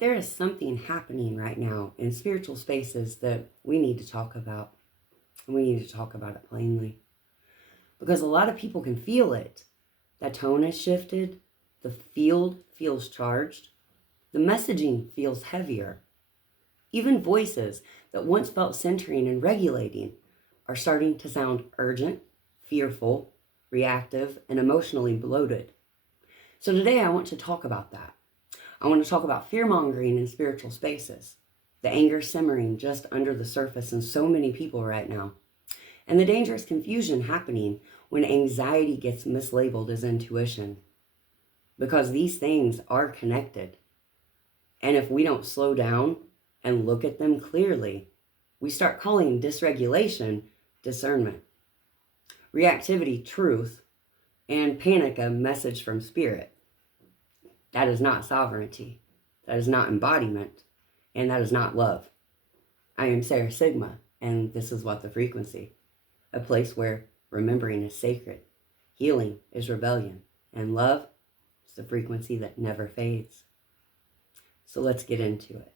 There is something happening right now in spiritual spaces that we need to talk about. And we need to talk about it plainly. Because a lot of people can feel it. That tone has shifted. The field feels charged. The messaging feels heavier. Even voices that once felt centering and regulating are starting to sound urgent, fearful, reactive, and emotionally bloated. So today I want to talk about that. I want to talk about fear-mongering in spiritual spaces, the anger simmering just under the surface in so many people right now, and the dangerous confusion happening when anxiety gets mislabeled as intuition. Because these things are connected. And if we don't slow down and look at them clearly, we start calling dysregulation discernment, reactivity truth, and panic a message from spirit. That is not sovereignty. That is not embodiment. And that is not love. I am Sarah Sigma, and this is What the Frequency, a place where remembering is sacred, healing is rebellion, and love is the frequency that never fades. So let's get into it.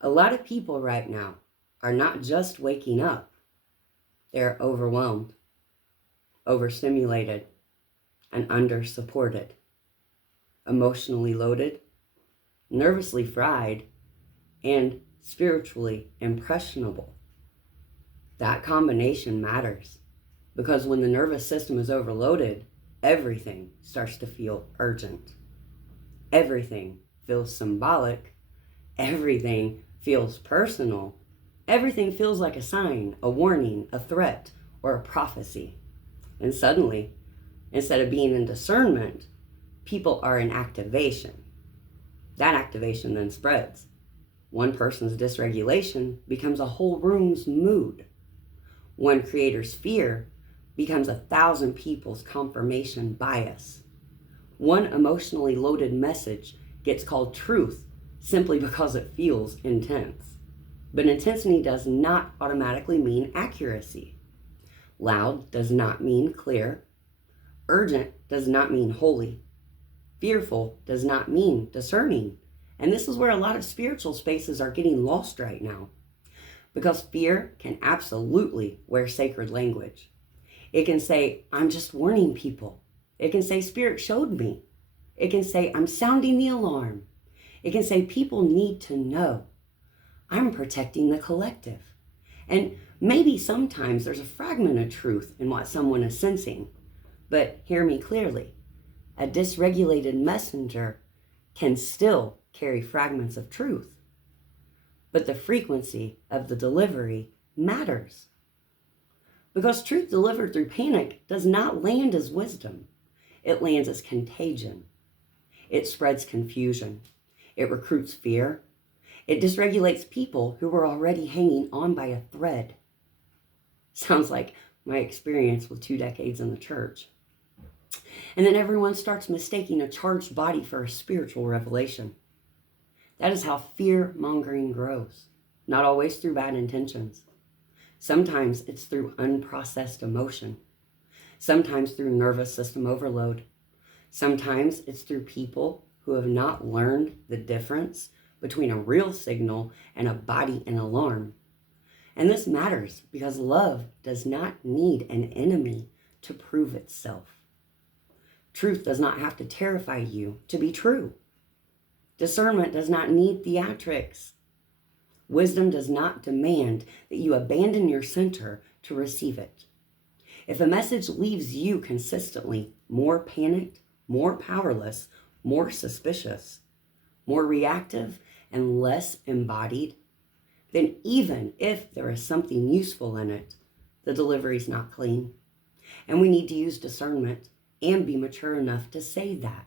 A lot of people right now are not just waking up. They're overwhelmed, overstimulated, and undersupported, emotionally loaded, nervously fried, and spiritually impressionable. That combination matters because when the nervous system is overloaded, everything starts to feel urgent. Everything feels symbolic. Everything feels personal. Everything feels like a sign, a warning, a threat, or a prophecy. And suddenly, instead of being in discernment, people are in activation. That activation then spreads. One person's dysregulation becomes a whole room's mood. One creator's fear becomes 1,000 people's confirmation bias. One emotionally loaded message gets called truth simply because it feels intense. But intensity does not automatically mean accuracy. Loud does not mean clear. Urgent does not mean holy. Fearful does not mean discerning. And this is where a lot of spiritual spaces are getting lost right now. Because fear can absolutely wear sacred language. It can say, I'm just warning people. It can say, Spirit showed me. It can say, I'm sounding the alarm. It can say, people need to know. I'm protecting the collective. And maybe sometimes there's a fragment of truth in what someone is sensing. But hear me clearly. A dysregulated messenger can still carry fragments of truth. But the frequency of the delivery matters. Because truth delivered through panic does not land as wisdom. It lands as contagion. It spreads confusion. It recruits fear. It dysregulates people who were already hanging on by a thread. Sounds like my experience with 2 decades in the church. And then everyone starts mistaking a charged body for a spiritual revelation. That is how fear-mongering grows, not always through bad intentions. Sometimes it's through unprocessed emotion. Sometimes through nervous system overload. Sometimes it's through people who have not learned the difference between a real signal and a body in alarm. And this matters because love does not need an enemy to prove itself. Truth does not have to terrify you to be true. Discernment does not need theatrics. Wisdom does not demand that you abandon your center to receive it. If a message leaves you consistently more panicked, more powerless, more suspicious, more reactive, and less embodied, then even if there is something useful in it, the delivery is not clean. And we need to use discernment and be mature enough to say that.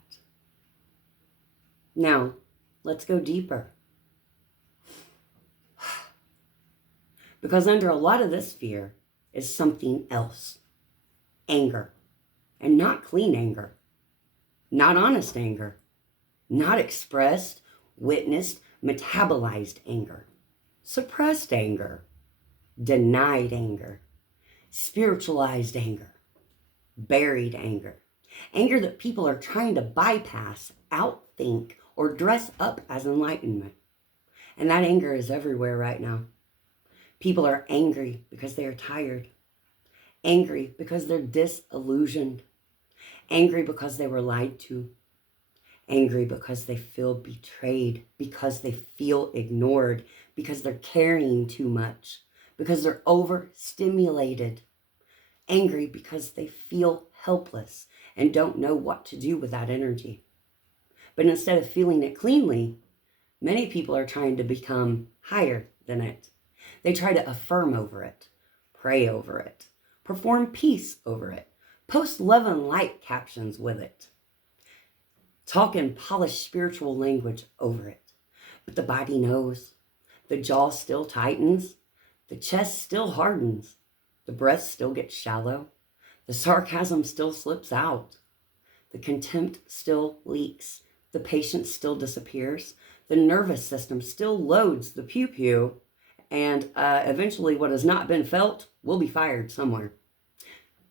Now, let's go deeper. Because under a lot of this fear is something else. Anger. And not clean anger. Not honest anger. Not expressed, witnessed, metabolized anger. Suppressed anger. Denied anger. Spiritualized anger. Buried anger. Anger that people are trying to bypass, outthink, or dress up as enlightenment. And that anger is everywhere right now. People are angry because they are tired, angry because they're disillusioned, angry because they were lied to, angry because they feel betrayed, because they feel ignored, because they're carrying too much, because they're overstimulated, angry because they feel helpless and don't know what to do with that energy. But instead of feeling it cleanly, many people are trying to become higher than it. They try to affirm over it, pray over it, perform peace over it, post love and light captions with it, talk in polished spiritual language over it. But the body knows. The jaw still tightens. The chest still hardens. The breath still gets shallow. The sarcasm still slips out. The contempt still leaks. The patience still disappears. The nervous system still loads the pew-pew. And eventually what has not been felt will be fired somewhere.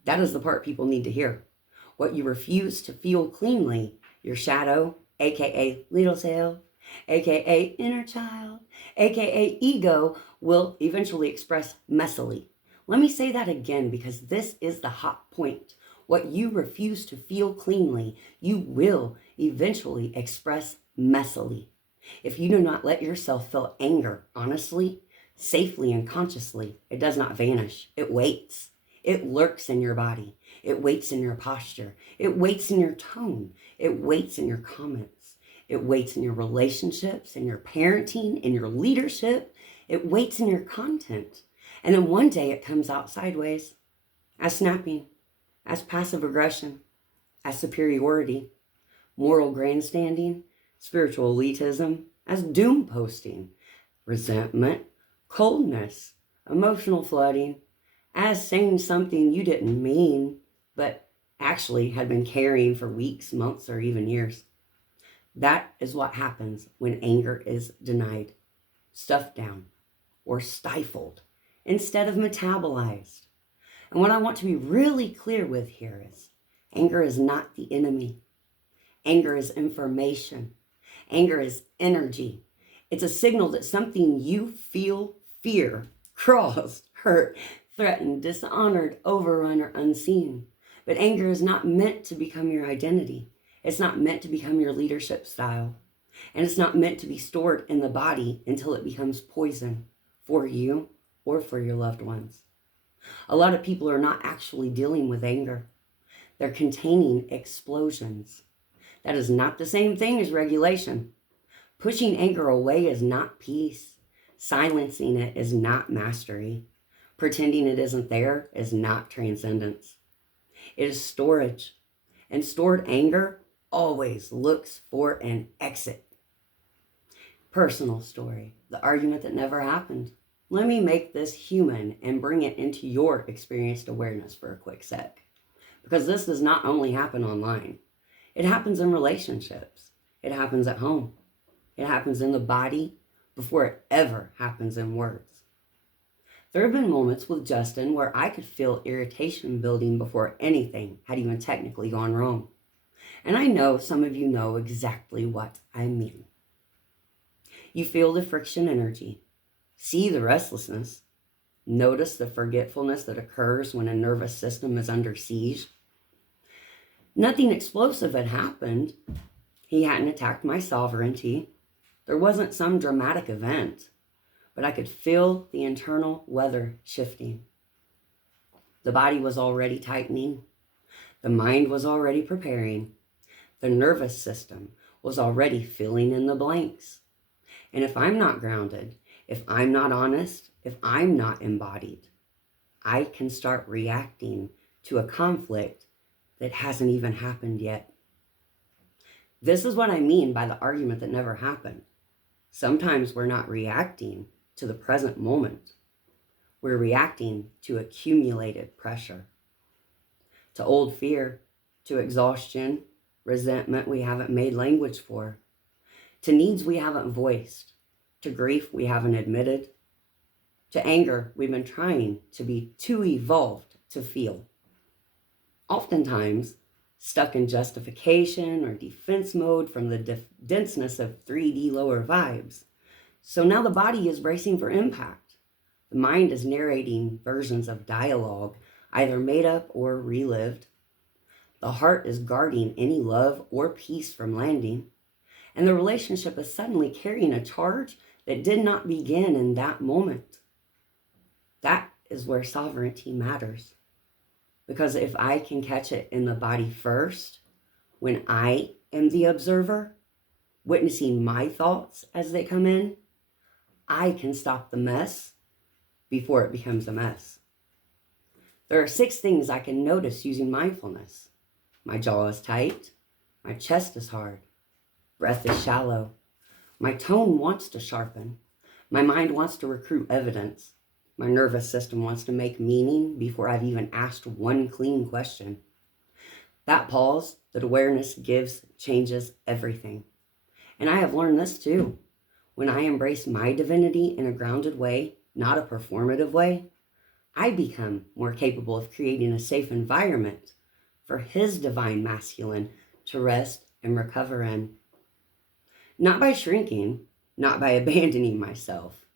That is the part people need to hear. What you refuse to feel cleanly, your shadow, aka little self, aka inner child, aka ego, will eventually express messily. Let me say that again because this is the hot point. What you refuse to feel cleanly, you will eventually express messily. If you do not let yourself feel anger honestly, safely, and consciously, it does not vanish. It waits. It lurks in your body. It waits in your posture. It waits in your tone. It waits in your comments. It waits in your relationships, in your parenting, in your leadership. It waits in your content. And then one day it comes out sideways as snapping, as passive aggression, as superiority, moral grandstanding, spiritual elitism, as doom posting, resentment, coldness, emotional flooding, as saying something you didn't mean, but actually had been carrying for weeks, months, or even years. That is what happens when anger is denied, stuffed down, or stifled instead of metabolized. And what I want to be really clear with here is anger is not the enemy. Anger is information. Anger is energy. It's a signal that something you feel, fear, crossed, hurt, threatened, dishonored, overrun, or unseen. But anger is not meant to become your identity. It's not meant to become your leadership style. And it's not meant to be stored in the body until it becomes poison for you or for your loved ones. A lot of people are not actually dealing with anger. They're containing explosions. That is not the same thing as regulation. Pushing anger away is not peace. Silencing it is not mastery. Pretending it isn't there is not transcendence. It is storage. And stored anger always looks for an exit. Personal story, the argument that never happened. Let me make this human and bring it into your experienced awareness for a quick sec. Because this does not only happen online. It happens in relationships. It happens at home. It happens in the body before it ever happens in words. There have been moments with Justin where I could feel irritation building before anything had even technically gone wrong. And I know some of you know exactly what I mean. You feel the friction energy, see the restlessness, notice the forgetfulness that occurs when a nervous system is under siege. Nothing explosive had happened. He hadn't attacked my sovereignty. There wasn't some dramatic event, but I could feel the internal weather shifting. The body was already tightening. The mind was already preparing. The nervous system was already filling in the blanks. And if I'm not grounded, if I'm not honest, if I'm not embodied, I can start reacting to a conflict that hasn't even happened yet. This is what I mean by the argument that never happened. Sometimes we're not reacting to the present moment. We're reacting to accumulated pressure, to old fear, to exhaustion, resentment we haven't made language for, to needs we haven't voiced, to grief we haven't admitted, to anger we've been trying to be too evolved to feel. Oftentimes, stuck in justification or defense mode from the denseness of 3D lower vibes. So now the body is bracing for impact. The mind is narrating versions of dialogue, either made up or relived. The heart is guarding any love or peace from landing. And the relationship is suddenly carrying a charge that did not begin in that moment. That is where sovereignty matters. Because if I can catch it in the body first, when I am the observer, witnessing my thoughts as they come in, I can stop the mess before it becomes a mess. There are 6 things I can notice using mindfulness. My jaw is tight. My chest is hard. Breath is shallow. My tone wants to sharpen. My mind wants to recruit evidence. My nervous system wants to make meaning before I've even asked one clean question. That pause that awareness gives changes everything. And I have learned this too. When I embrace my divinity in a grounded way, not a performative way, I become more capable of creating a safe environment for his divine masculine to rest and recover in. Not by shrinking, not by abandoning myself,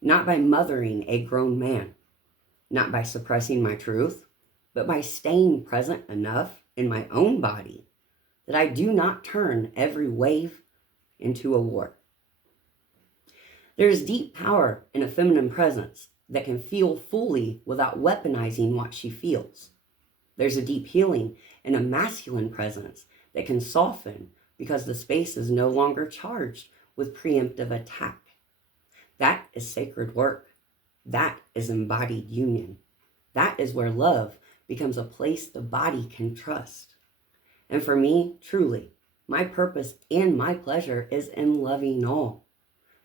not by mothering a grown man, not by suppressing my truth, but by staying present enough in my own body that I do not turn every wave into a war. There is deep power in a feminine presence that can feel fully without weaponizing what she feels. There's a deep healing in a masculine presence that can soften because the space is no longer charged with preemptive attack. That is sacred work. That is embodied union. That is where love becomes a place the body can trust. And for me, truly, my purpose and my pleasure is in loving all.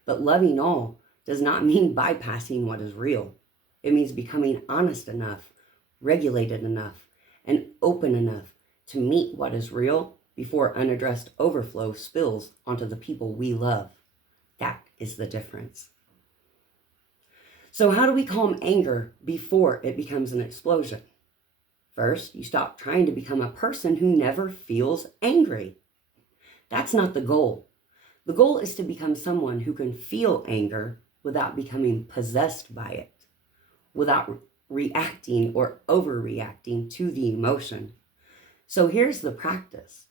But loving all does not mean bypassing what is real. It means becoming honest enough, regulated enough, and open enough to meet what is real before unaddressed overflow spills onto the people we love. That is the difference. So how do we calm anger before it becomes an explosion? First, you stop trying to become a person who never feels angry. That's not the goal. The goal is to become someone who can feel anger without becoming possessed by it, without reacting or overreacting to the emotion. So here's the practice.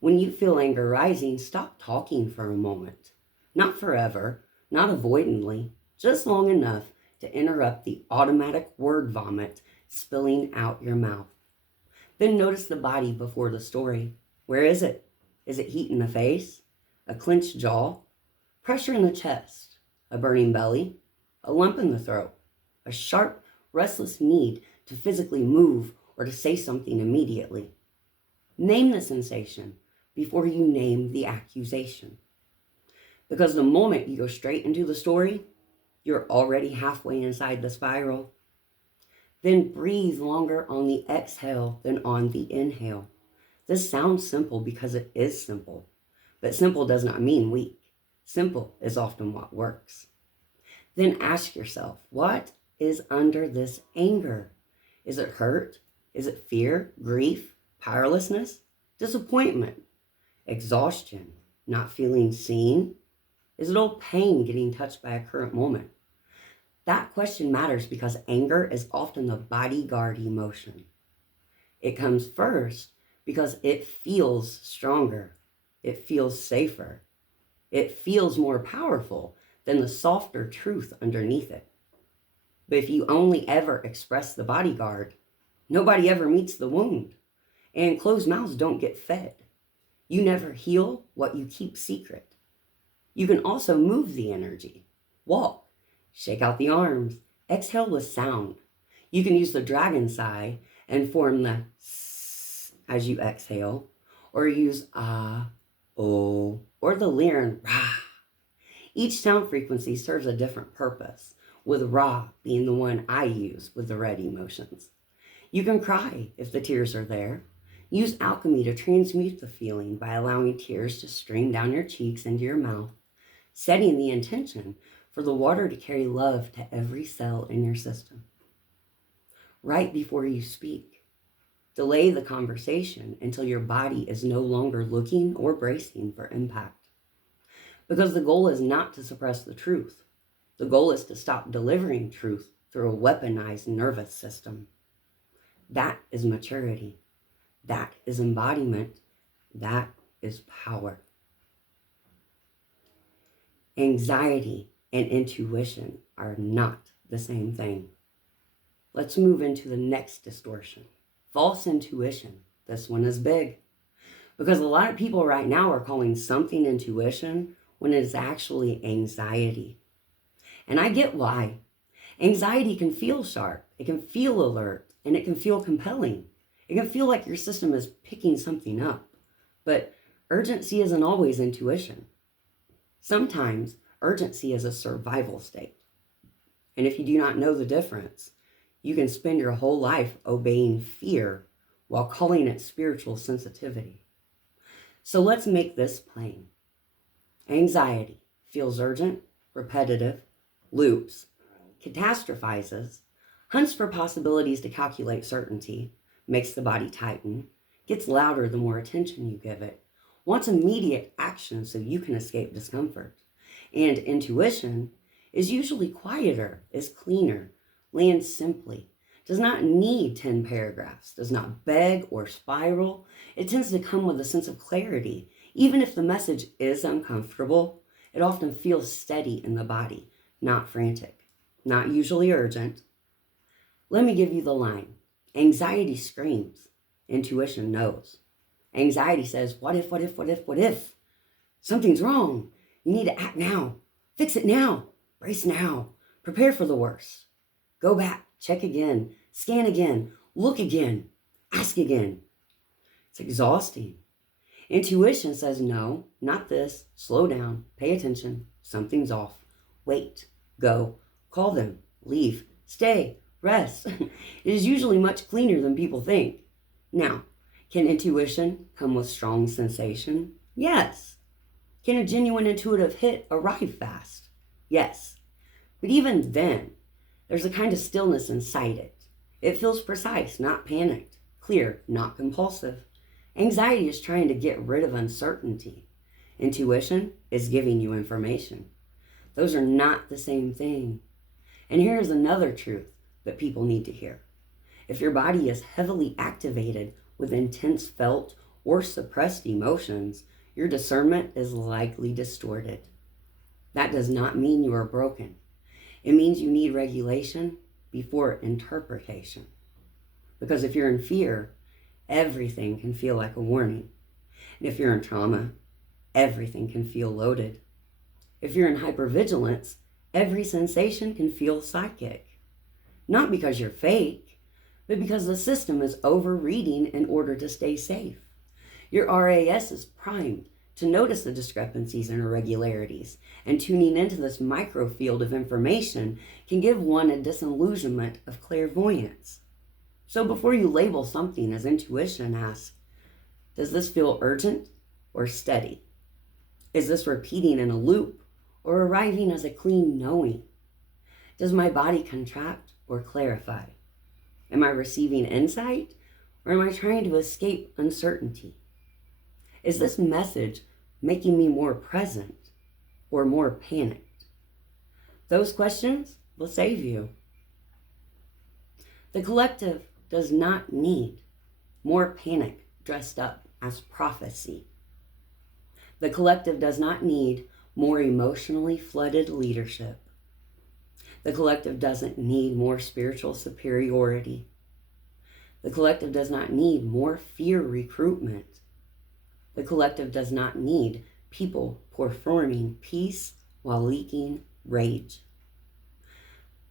When you feel anger rising, stop talking for a moment. Not forever, not avoidantly, just long enough to interrupt the automatic word vomit spilling out your mouth. Then notice the body before the story. Where is it? Is it heat in the face? A clenched jaw? Pressure in the chest? A burning belly? A lump in the throat? A sharp, restless need to physically move or to say something immediately? Name the sensation before you name the accusation. Because the moment you go straight into the story, you're already halfway inside the spiral. Then breathe longer on the exhale than on the inhale. This sounds simple because it is simple, but simple does not mean weak. Simple is often what works. Then ask yourself, what is under this anger? Is it hurt? Is it fear, grief, powerlessness, disappointment, exhaustion, not feeling seen? Is it all pain getting touched by a current moment? That question matters because anger is often the bodyguard emotion. It comes first because it feels stronger. It feels safer. It feels more powerful than the softer truth underneath it. But if you only ever express the bodyguard, nobody ever meets the wound, and closed mouths don't get fed. You never heal what you keep secret. You can also move the energy. Walk, shake out the arms, exhale with sound. You can use the dragon sigh and form the s as you exhale, or use ah, oh, or the Lyran rah. Each sound frequency serves a different purpose, with Ra being the one I use with the red emotions. You can cry if the tears are there. Use alchemy to transmute the feeling by allowing tears to stream down your cheeks into your mouth, setting the intention for the water to carry love to every cell in your system. Right before you speak, delay the conversation until your body is no longer looking or bracing for impact. Because the goal is not to suppress the truth. The goal is to stop delivering truth through a weaponized nervous system. That is maturity. That is embodiment. That is power. Anxiety and intuition are not the same thing. Let's move into the next distortion. False intuition. This one is big. Because a lot of people right now are calling something intuition when it is actually anxiety. And I get why. Anxiety can feel sharp, it can feel alert, and it can feel compelling. It can feel like your system is picking something up. But urgency isn't always intuition. Sometimes urgency is a survival state. And if you do not know the difference, you can spend your whole life obeying fear while calling it spiritual sensitivity. So let's make this plain. Anxiety feels urgent, repetitive, loops, catastrophizes, hunts for possibilities to calculate certainty, makes the body tighten, gets louder the more attention you give it, wants immediate action so you can escape discomfort. And intuition is usually quieter, is cleaner, lands simply, does not need 10 paragraphs, does not beg or spiral. It tends to come with a sense of clarity. Even if the message is uncomfortable, it often feels steady in the body, not frantic, not usually urgent. Let me give you the line. Anxiety screams. Intuition knows. Anxiety says, what if, what if, what if, what if? Something's wrong. You need to act now. Fix it now. Brace now. Prepare for the worst. Go back. Check again. Scan again. Look again. Ask again. It's exhausting. Intuition says, no, not this. Slow down. Pay attention. Something's off. Wait. Go. Call them. Leave. Stay. Rest. It is usually much cleaner than people think. Now, can intuition come with strong sensation? Yes. Can a genuine intuitive hit arrive fast? Yes. But even then, there's a kind of stillness inside it. It feels precise, not panicked. Clear, not compulsive. Anxiety is trying to get rid of uncertainty. Intuition is giving you information. Those are not the same thing. And here's another truth that people need to hear. If your body is heavily activated with intense felt or suppressed emotions, your discernment is likely distorted. That does not mean you are broken. It means you need regulation before interpretation. Because if you're in fear, everything can feel like a warning. And if you're in trauma, everything can feel loaded. If you're in hypervigilance, every sensation can feel psychic. Not because you're fake, but because the system is overreading in order to stay safe. Your RAS is primed to notice the discrepancies and irregularities, and tuning into this microfield of information can give one a disillusionment of clairvoyance. So before you label something as intuition, ask, does this feel urgent or steady? Is this repeating in a loop or arriving as a clean knowing? Does my body contract or clarify? Am I receiving insight or am I trying to escape uncertainty? Is this message making me more present or more panicked? Those questions will save you. The collective does not need more panic dressed up as prophecy. The collective does not need more emotionally flooded leadership. The collective doesn't need more spiritual superiority. The collective does not need more fear recruitment. The collective does not need people performing peace while leaking rage.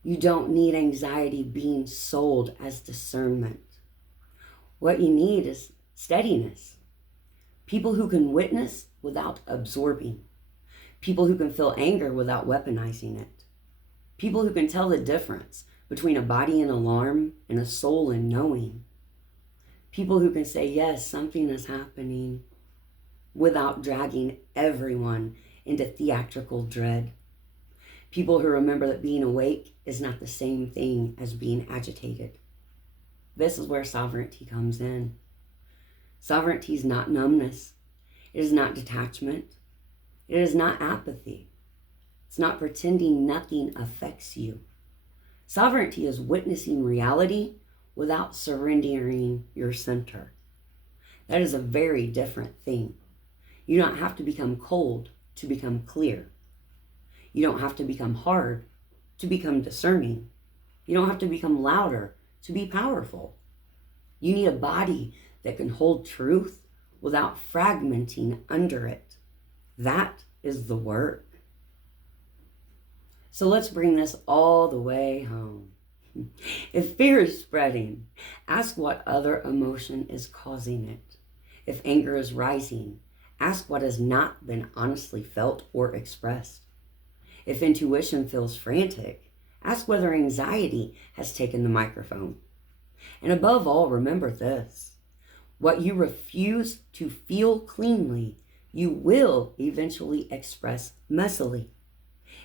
You don't need anxiety being sold as discernment. What you need is steadiness. People who can witness without absorbing. People who can feel anger without weaponizing it. People who can tell the difference between a body in alarm and a soul in knowing. People who can say, yes, something is happening, without dragging everyone into theatrical dread. People who remember that being awake is not the same thing as being agitated. This is where sovereignty comes in. Sovereignty is not numbness. It is not detachment. It is not apathy. It's not pretending nothing affects you. Sovereignty is witnessing reality without surrendering your center. That is a very different thing. You don't have to become cold to become clear. You don't have to become hard to become discerning. You don't have to become louder to be powerful. You need a body that can hold truth without fragmenting under it. That is the work. So let's bring this all the way home. If fear is spreading, ask what other emotion is causing it. If anger is rising, ask what has not been honestly felt or expressed. If intuition feels frantic, ask whether anxiety has taken the microphone. And above all, remember this: what you refuse to feel cleanly, you will eventually express messily.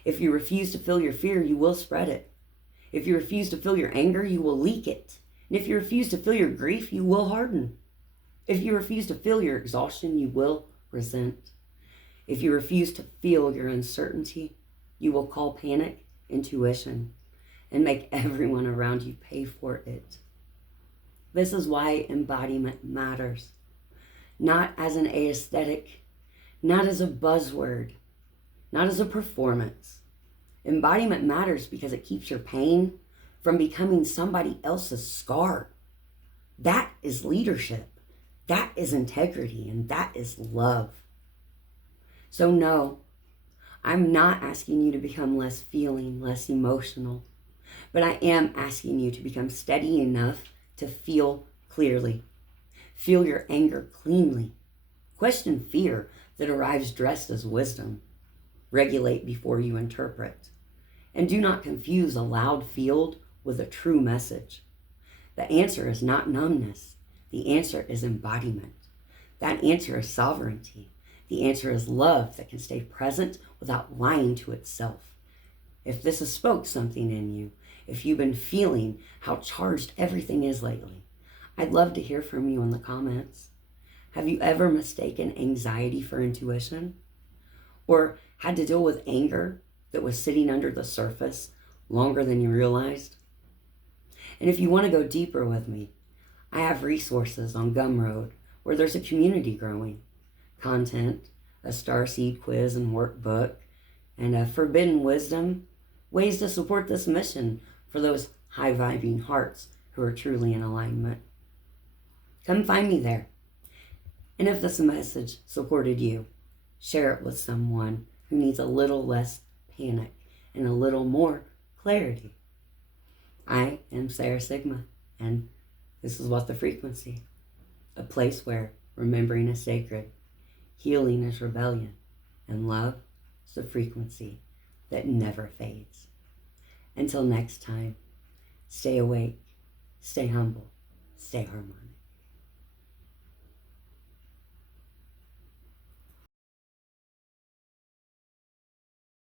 If you refuse to feel your fear, you will spread it. If you refuse to feel your anger, you will leak it. And if you refuse to feel your grief, you will harden. If you refuse to feel your exhaustion, you will resent. If you refuse to feel your uncertainty, you will call panic intuition and make everyone around you pay for it. This is why embodiment matters. Not as an aesthetic, not as a buzzword, not as a performance. Embodiment matters because it keeps your pain from becoming somebody else's scar. That is leadership. That is integrity, and that is love. So no, I'm not asking you to become less feeling, less emotional, but I am asking you to become steady enough to feel clearly. Feel your anger cleanly. Question fear that arrives dressed as wisdom. Regulate before you interpret. And do not confuse a loud field with a true message. The answer is not numbness. The answer is embodiment. That answer is sovereignty. The answer is love that can stay present without lying to itself. If this has spoke something in you, if you've been feeling how charged everything is lately, I'd love to hear from you in the comments. Have you ever mistaken anxiety for intuition? Or had to deal with anger that was sitting under the surface longer than you realized? And if you want to go deeper with me, I have resources on Gumroad where there's a community growing. Content, a starseed quiz and workbook, and a forbidden wisdom, ways to support this mission for those high-vibing hearts who are truly in alignment. Come find me there. And if this message supported you, share it with someone who needs a little less panic and a little more clarity. I am Sarah Sigma, and this is What the Frequency, a place where remembering is sacred, healing is rebellion, and love is the frequency that never fades. Until next time, stay awake, stay humble, stay harmonic.